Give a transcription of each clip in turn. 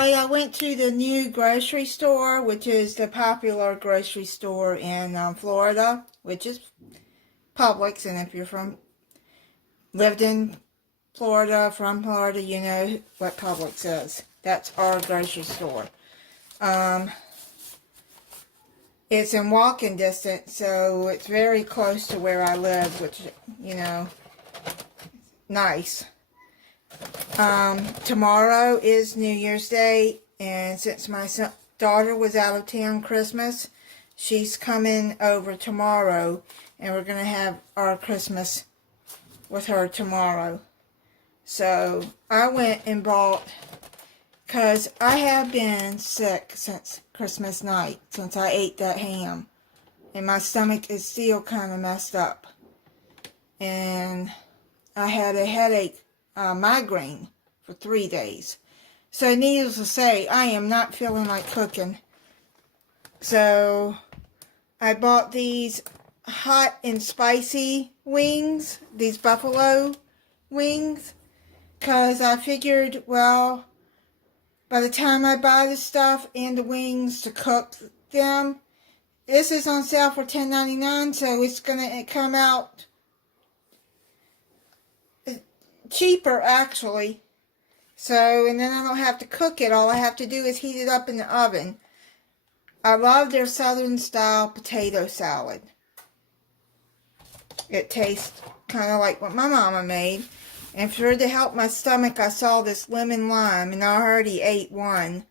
Hi, I went to the new grocery store, which is the popular grocery store in Florida, which is Publix. And if you're lived in Florida, from Florida, you know what Publix is. That's our grocery store. It's in walking distance, so it's very close to where I live, which, you know, nice. Tomorrow is New Year's Day, and since my daughter was out of town Christmas, she's coming over tomorrow, and we're going to have our Christmas with her tomorrow. So I went and bought, because I have been sick since Christmas night, since I ate that ham, and my stomach is still kind of messed up, and I had a headache, migraine for 3 days. So needless to say, I am not feeling like cooking. So I bought these hot and spicy wings, these buffalo wings, because I figured, well, by the time I buy the stuff and the wings to cook them, this is on sale for $10.99, so it's going to come out cheaper, actually. So, and then I don't have to cook it. All I have to do is heat it up in the oven. I love their southern style potato salad. It tastes kind of like what my mama made. And for to help my stomach, I saw this lemon lime, and I already ate one.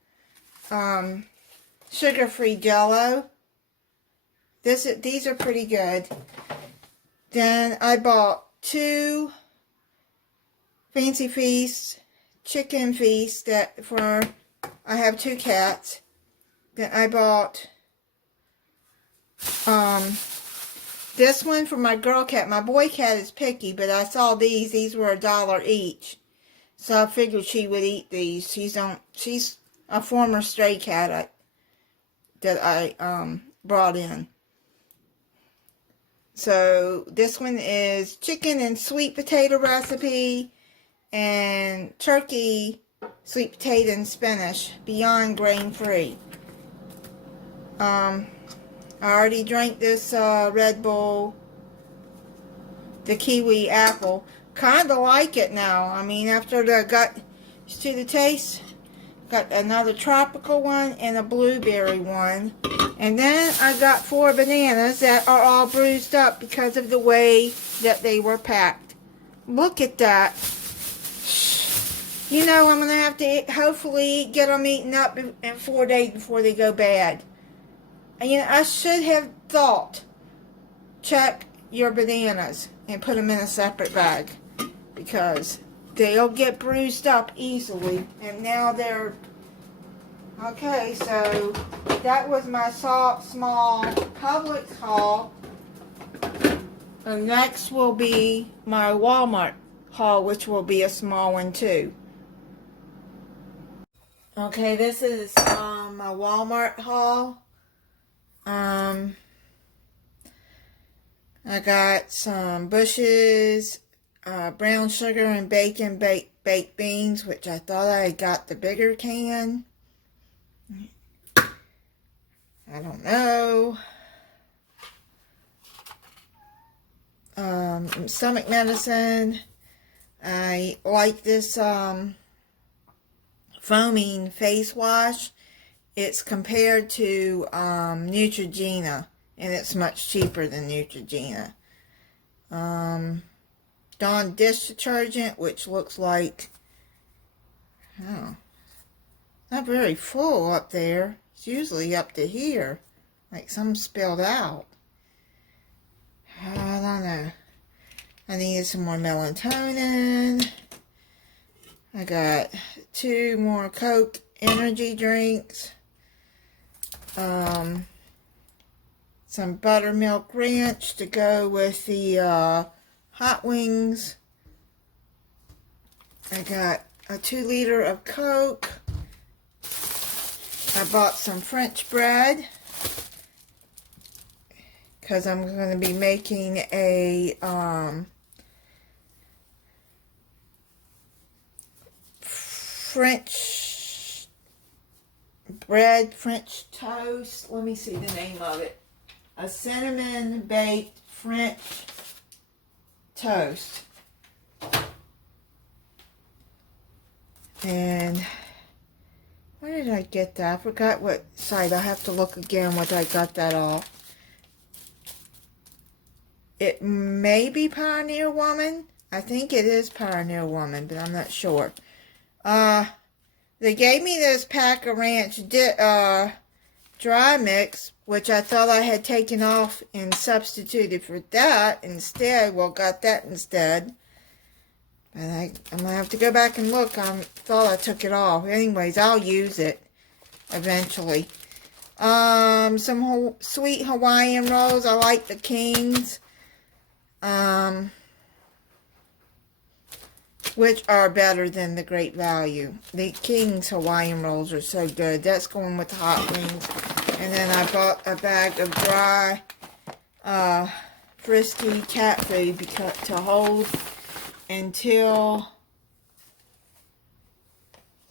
Sugar-free Jell-O. These are pretty good. Then I bought 2 Fancy Feast chicken feast I have 2 cats. Then I bought this one for my girl cat. My boy cat is picky, but I saw these were $1 each, so I figured she would eat these. She's a former stray cat that I brought in. So this one is chicken and sweet potato recipe, and turkey, sweet potato, and spinach, beyond grain-free. I already drank this Red Bull, the kiwi apple. Kind of like it now. I mean, after I got used to the taste, got another tropical one and a blueberry one. And then I got 4 bananas that are all bruised up because of the way that they were packed. Look at that. You know, I'm going to have to hopefully get them eaten up in 4 days before they go bad. And, you know, I should have thought, check your bananas and put them in a separate bag, because they'll get bruised up easily. And now they're... Okay, so that was my small Publix haul. And next will be my Walmart haul, which will be a small one too. Okay, this is my Walmart haul. I got some Bush's brown sugar and bacon baked beans, which I thought I got the bigger can. I don't know. Stomach medicine. I like this foaming face wash. It's compared to Neutrogena, and it's much cheaper than Neutrogena. Dawn dish detergent, which looks like, oh, not very full up there. It's usually up to here, like some spilled out. I don't know. I needed some more melatonin. I got 2 more Coke energy drinks. Some buttermilk ranch to go with the hot wings. I got a 2 liter of Coke. I bought some French bread because I'm going to be making a French bread French toast. Let me see the name of it. A cinnamon baked French toast. And where did I get that? I forgot what site. I have to look again what I got that off. It may be Pioneer Woman. I think it is Pioneer Woman, but I'm not sure. They gave me this pack of ranch dry mix, which I thought I had taken off and substituted for that instead. Well, got that instead. But I'm going to have to go back and look. I thought I took it off. Anyways, I'll use it eventually. Some sweet Hawaiian rolls. I like the Kings. Which are better than the Great Value. The King's Hawaiian rolls are so good. That's going with the hot wings. And then I bought a bag of dry, Frisky cat food to hold until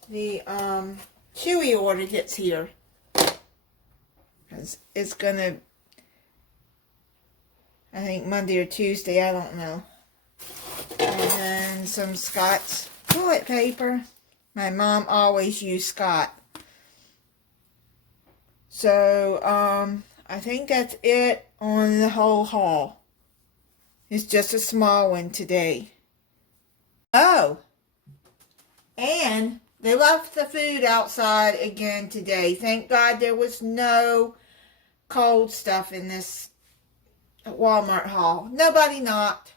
the Chewy order gets here. Because it's gonna, I think Monday or Tuesday, I don't know. And then some Scott's toilet paper. My mom always used Scott. So, I think that's it on the whole haul. It's just a small one today. Oh, and they left the food outside again today. Thank God there was no cold stuff in this Walmart haul. Nobody knocked.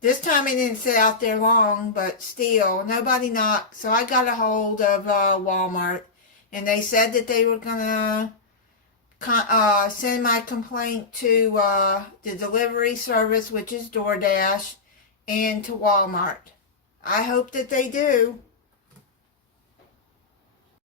This time it didn't sit out there long, but still, nobody knocked. So I got a hold of Walmart, and they said that they were going to send my complaint to the delivery service, which is DoorDash, and to Walmart. I hope that they do.